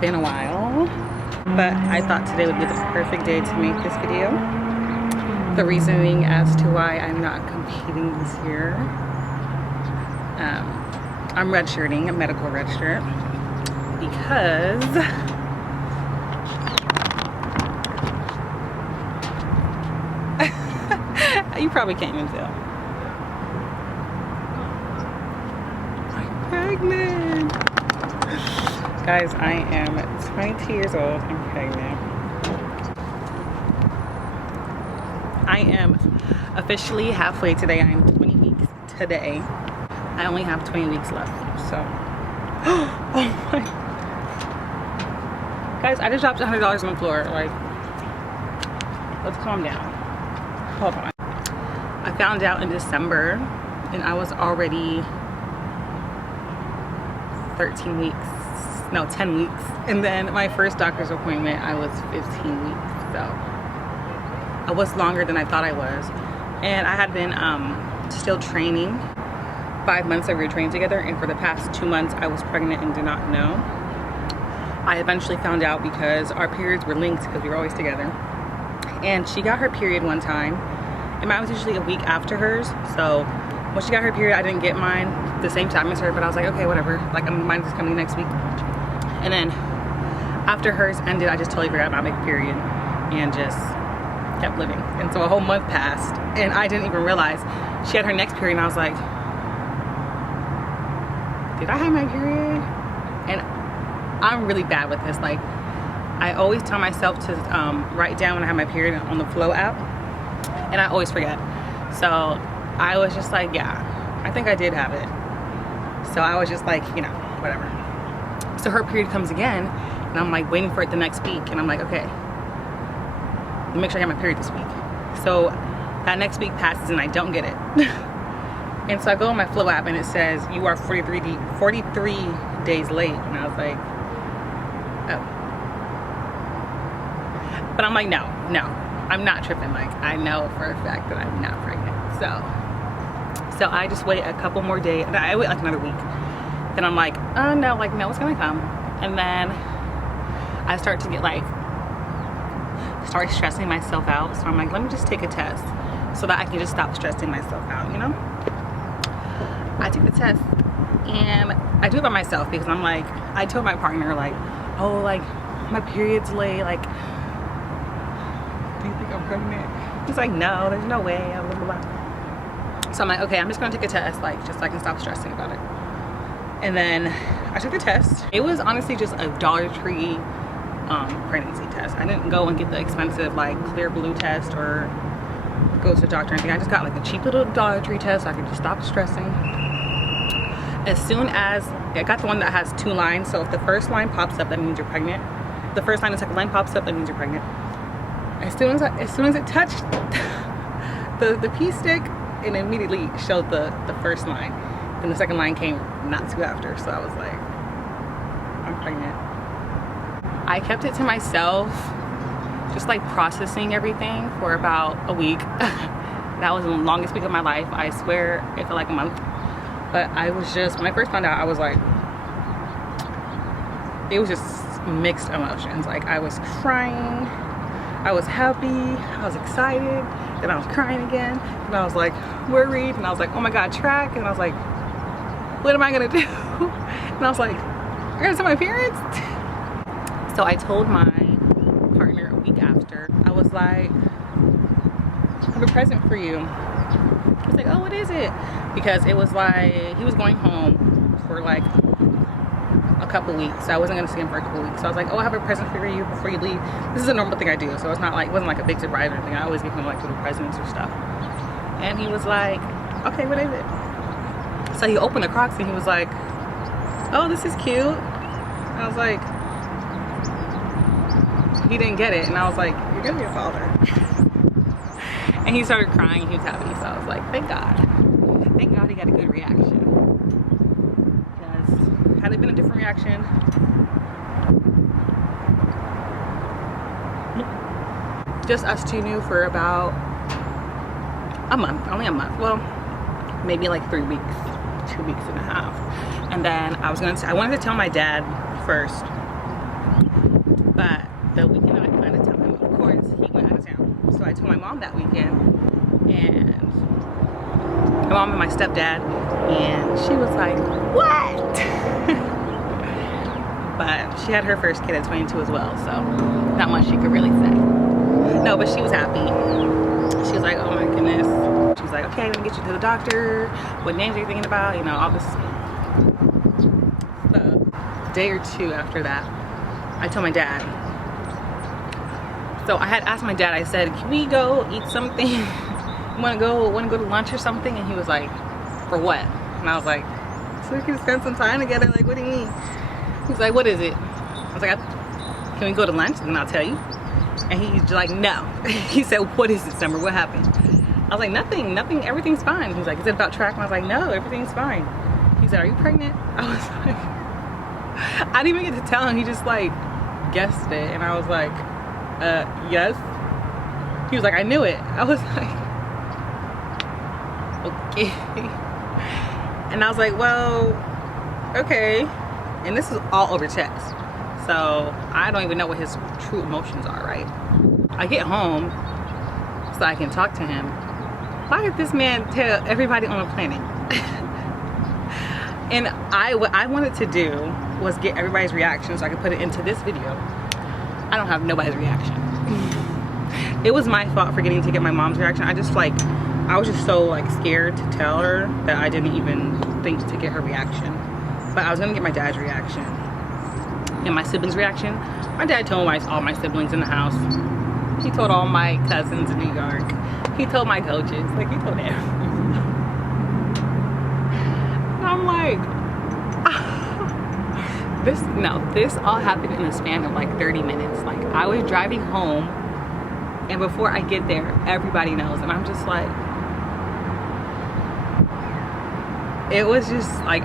Been a while, but I thought today would be the perfect day to make this video. The reasoning as to why I'm not competing this year. I'm redshirting, a medical red shirt, because you probably can't even tell. I'm pregnant. Guys, I am 22 years old. I'm pregnant. I am officially halfway today. I'm 20 weeks today. I only have 20 weeks left, so. Oh my. Guys, I just dropped $100 on the floor. Like, let's calm down. Hold on. I found out in December, and I was already 10 weeks. And then my first doctor's appointment, I was 15 weeks, so. I was longer than I thought I was. And I had been still training. 5 months that we were training together, and for the past 2 months I was pregnant and did not know. I eventually found out because our periods were linked because we were always together. And she got her period one time, and mine was usually a week after hers. So when she got her period, I didn't get mine the same time as her, but I was like, okay, whatever. Like, mine is coming next week. And then after hers ended, I just totally forgot about my period and just kept living. And so a whole month passed, and I didn't even realize she had her next period, and I was like, did I have my period? And I'm really bad with this. Like, I always tell myself to write down when I have my period on the Flow app, and I always forget. So I was just like, yeah, I think I did have it. So I was just like, you know, whatever. So her period comes again, and I'm like waiting for it the next week, and I'm like, okay, make sure I have my period this week. So that next week passes and I don't get it. And so I go on my Flow app, and it says you are 43 days late, and I was like, oh. But I'm like, no, I'm not tripping. Like, I know for a fact that I'm not pregnant. So I just wait a couple more days. I wait like another week. Then I'm like, oh no, like, no, it's gonna come. And then I start to get like, start stressing myself out. So I'm like, let me just take a test so that I can just stop stressing myself out, you know? I take the test, and I do it by myself because I'm like, I told my partner, like, oh, like, my period's late, like, do you think I'm pregnant? He's like, no, there's no way, blah, blah, blah. So I'm like, okay, I'm just gonna take a test, like, just so I can stop stressing about it. And then I took the test. It was honestly just a Dollar Tree pregnancy test. I didn't go and get the expensive, like, Clear Blue test or go to the doctor or anything. I just got like a cheap little Dollar Tree test so I could just stop stressing. As soon as I got the one that has 2 lines, so if the first line pops up, that means you're pregnant. The first line and second line pops up, that means you're pregnant. As soon as it touched the pee stick, it immediately showed the first line. Then the second line came not too after, so I was like, I'm pregnant. I kept it to myself, just like processing everything for about a week. That was the longest week of my life. I swear it felt like a month. But I was just, when I first found out, I was like, it was just mixed emotions. Like, I was crying, I was happy, I was excited, then I was crying again, and I was like worried, and I was like, oh my God, track, and I was like, what am I gonna do? And I was like, you're gonna tell my parents? So I told my partner a week after. I was like, I have a present for you. I was like, oh, what is it? Because it was like, he was going home for like a couple weeks, so I wasn't gonna see him for a couple weeks. So I was like, oh, I have a present for you before you leave. This is a normal thing I do, so it's not like, it wasn't like a big surprise or anything. I always give him like little presents or stuff. And he was like, okay, what is it? So he opened the Crocs and he was like, oh, this is cute. And I was like, he didn't get it, and I was like, you're gonna be a father. And he started crying, he was happy, so I was like, thank God he got a good reaction, because had it been a different reaction, just us two knew for about a month, only a month, well, maybe like 3 weeks, 2 weeks and a half. And then I wanted to tell my dad first, the weekend that I planned to tell him, of course, he went out of town. So I told my mom that weekend, and my mom and my stepdad, and she was like, what? But she had her first kid at 22 as well, so not much she could really say. No, but she was happy. She was like, oh my goodness. She was like, okay, let me get you to the doctor. What names are you thinking about? You know, all this stuff. A day or two after that, I told my dad. So I had asked my dad, I said, can we go eat something? want to go to lunch or something? And he was like, for what? And I was like, so we can spend some time together. Like, what do you mean? He was like, what is it? I was like, can we go to lunch and I'll tell you? And he's like, no. He said, what is it, Summer? What happened? I was like, nothing, everything's fine. He was like, is it about track? And I was like, no, everything's fine. He said, are you pregnant? I was like, I didn't even get to tell him. He just like guessed it. And I was like, yes. He was like, I knew it. I was like, okay. And I was like, well, okay. And this is all over text, so I don't even know what his true emotions are, right? I get home so I can talk to him. Why did this man tell everybody on the planet? And what I wanted to do was get everybody's reaction so I could put it into this video. I don't have nobody's reaction. It was my fault for getting to get my mom's reaction. I was just so like scared to tell her that I didn't even think to get her reaction. But I was gonna get my dad's reaction and my siblings' reaction. My dad told all my siblings in the house. He told all my cousins in New York. He told my coaches, like he told everyone. And I'm like, this all happened in a span of like 30 minutes. Like I was driving home, and before I get there, everybody knows, and I'm just like, it was just like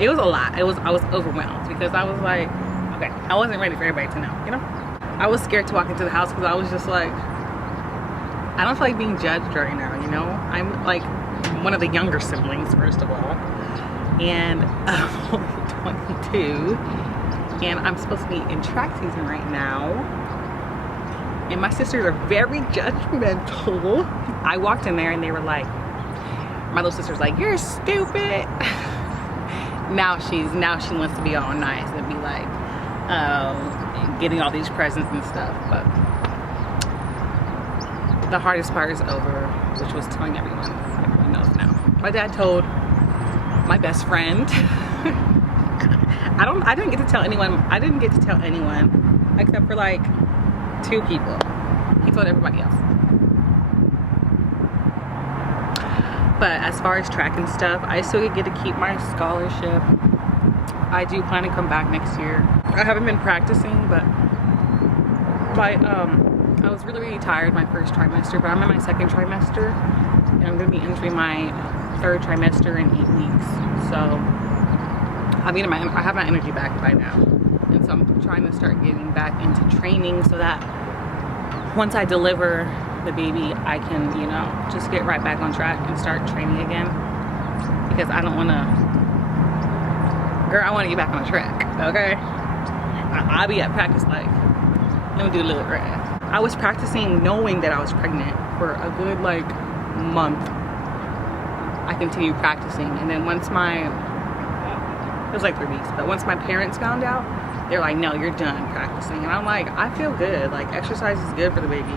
it was a lot. I was overwhelmed because I was like, okay, I wasn't ready for everybody to know, you know? I was scared to walk into the house because I was just like, I don't feel like being judged right now, you know? I'm like one of the younger siblings, first of all, and I'm only 22, and I'm supposed to be in track season right now, and my sisters are very judgmental. I walked in there and they were like, my little sister's like, you're stupid. Now she wants to be all nice and be like, getting all these presents and stuff. But the hardest part is over, which was telling everyone. Everyone knows now. My dad told my best friend. I didn't get to tell anyone. I didn't get to tell anyone except for like 2 people. He told everybody else. But as far as track and stuff, I still get to keep my scholarship. I do plan to come back next year. I haven't been practicing, but I was really tired my first trimester, but I'm in my 2nd trimester, and I'm gonna be entering my 3rd trimester in 8 weeks. So I have my energy back by now, and so I'm trying to start getting back into training so that once I deliver the baby, I can, you know, just get right back on track and start training again, because I don't want to, girl, I want to get back on track, okay? I'll be at practice like, let me do a little rest. I was practicing knowing that I was pregnant for a good like month. I continued practicing, and then once it was like 3 weeks, but once my parents found out, they're like, no, you're done practicing. And I'm like, I feel good, like exercise is good for the baby.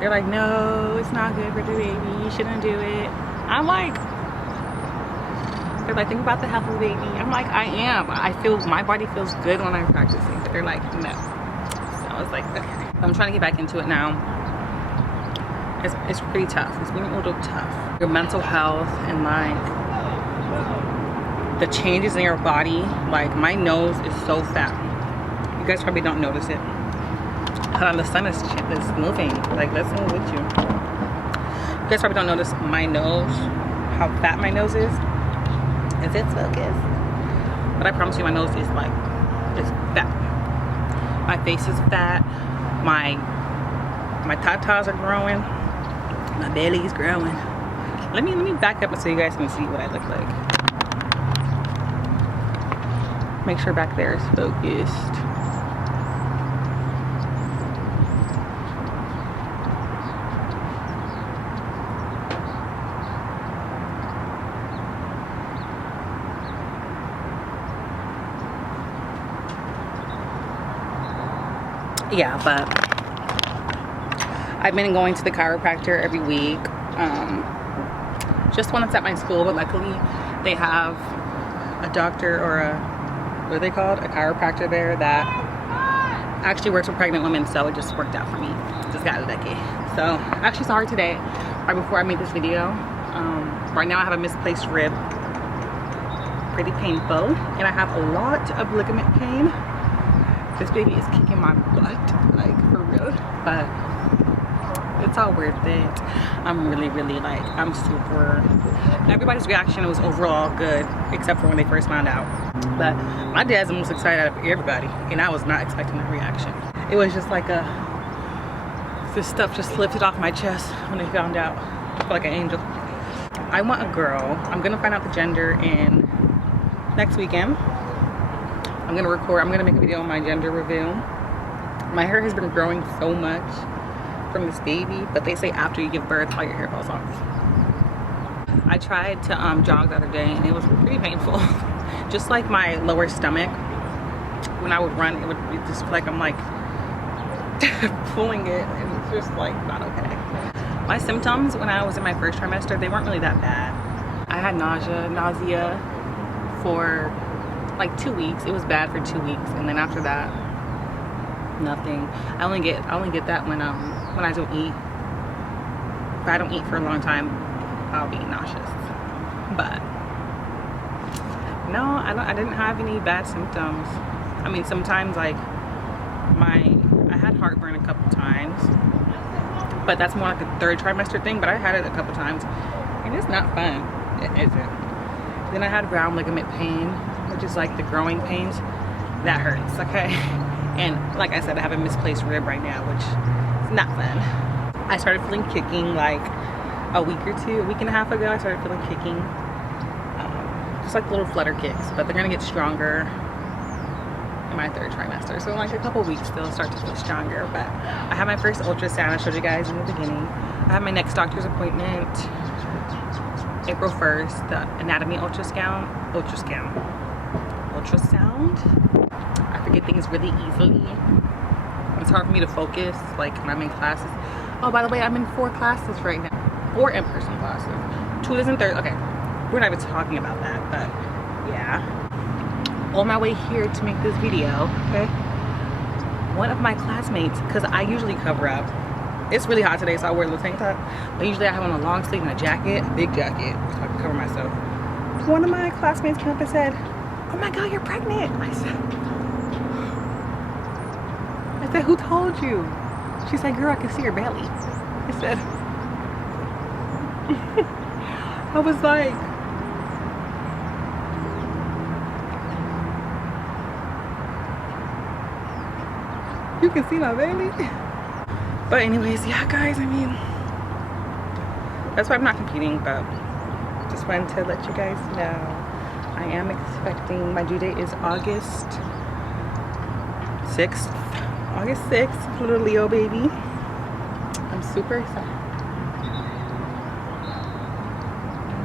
They're like, no, it's not good for the baby, you shouldn't do it. I'm like, they're like, think about the health of the baby. I'm like, I am. My body feels good when I'm practicing. But they're like, no. So I was like, okay. I'm trying to get back into it now. It's pretty tough. It's been a little tough. Your mental health and like the changes in your body. Like my nose is so fat. You guys probably don't notice it. The sun is moving. Like, let's move with you. You guys probably don't notice my nose, how fat my nose is. Is it focused? But I promise you, my nose is like, it's fat. My face is fat. My tatas are growing. My belly is growing. Let me back up so you guys can see what I look like. Make sure back there is focused. yeah, but I've been going to the chiropractor every week. Just one that's at my school, but luckily they have a doctor or a, what are they called? A chiropractor there that actually works with pregnant women, so it just worked out for me. Just got lucky. So I actually saw her today, right before I made this video. Right now I have a misplaced rib, pretty painful, and I have a lot of ligament pain. This baby is kicking my butt, like for real, but it's all worth it. I'm really like, I'm super, everybody's reaction was overall good, except for when they first found out. But my dad's the most excited out of everybody, and I was not expecting that reaction. It was just like this stuff just lifted off my chest when they found out. I felt like an angel. I want a girl. I'm gonna find out the gender in next weekend. I'm gonna make a video on my gender reveal. My hair has been growing so much from this baby, but they say after you give birth, all your hair falls off. I tried to jog the other day, and it was pretty painful. Just like my lower stomach, when I would run, it would just feel like I'm like pulling it, and it's just like not okay. My symptoms when I was in my first trimester, they weren't really that bad. I had nausea for like 2 weeks. It was bad for 2 weeks, and then after that, nothing. I only get that when I don't eat. If I don't eat for a long time, I'll be nauseous. But no, I didn't have any bad symptoms. I mean, sometimes like I had heartburn a couple times, but that's more like a third trimester thing. But I had it a couple times, and it's not fun. It isn't. Then I had round ligament pain, which is like the growing pains. That hurts, okay? And like I said, I have a misplaced rib right now, which is not fun. I started feeling kicking like a week and a half ago. I started feeling kicking, just like little flutter kicks, but they're gonna get stronger in my third trimester. So in like a couple weeks, they'll start to feel stronger. But I have my first ultrasound. I showed you guys in the beginning. I have my next doctor's appointment April 1st, the anatomy ultrasound. I forget things really easily. It's hard for me to focus, like when I'm in classes. Oh, by the way, I'm in 4 classes right now. 4 in-person classes. 2 is in third. Okay, we're not even talking about that, but yeah. On my way here to make this video, okay, one of my classmates, because I usually cover up. It's really hot today, so I wear a little tank top. But usually I have on a long sleeve and a jacket, a big jacket, so I can cover myself. One of my classmates came up and said, "Oh my God, you're pregnant." I said, "Who told you?" She said, "Girl, I can see your belly." I said, I was like, "You can see my belly?" But anyways, yeah guys, I mean, that's why I'm not competing, but just wanted to let you guys know. I am expecting, my due date is August 6th. August 6th, little Leo baby. I'm super excited.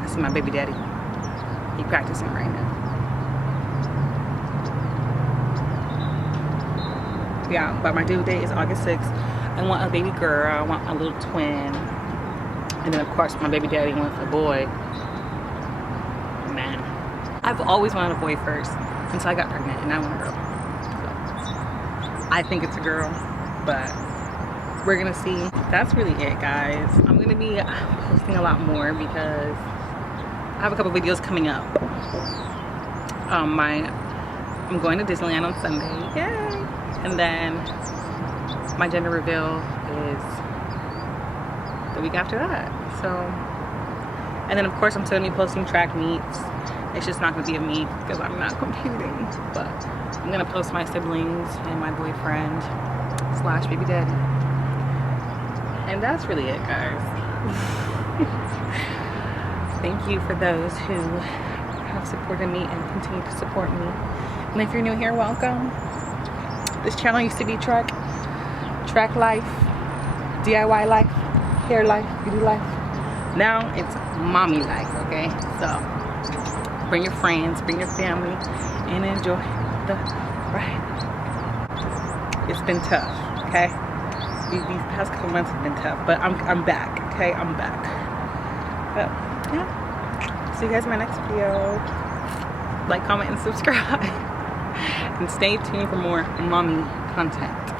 I see my baby daddy. He's practicing right now. Yeah, but my due date is August 6th. I want a baby girl. I want a little twin. And then of course my baby daddy wants a boy. Man, I've always wanted a boy first until I got pregnant, and I want a girl. I think it's a girl, but we're gonna see. That's really it, guys. I'm gonna be posting a lot more because I have a couple videos coming up. I'm going to Disneyland on Sunday, yay! And then my gender reveal is the week after that. So, and then of course I'm still gonna be posting track meets. It's just not gonna be a meet because I'm not competing, but I'm gonna post my siblings and my boyfriend / baby daddy. And that's really it, guys. Thank you for those who have supported me and continue to support me. And if you're new here, welcome. This channel used to be track life, DIY life, hair life, beauty life. Now it's mommy life, okay? So bring your friends, bring your family, and enjoy the ride. It's been tough. okay? These past couple months have been tough, but I'm back, okay? I'm back. But yeah, see you guys in my next video. Like, comment, and subscribe. And stay tuned for more mommy content.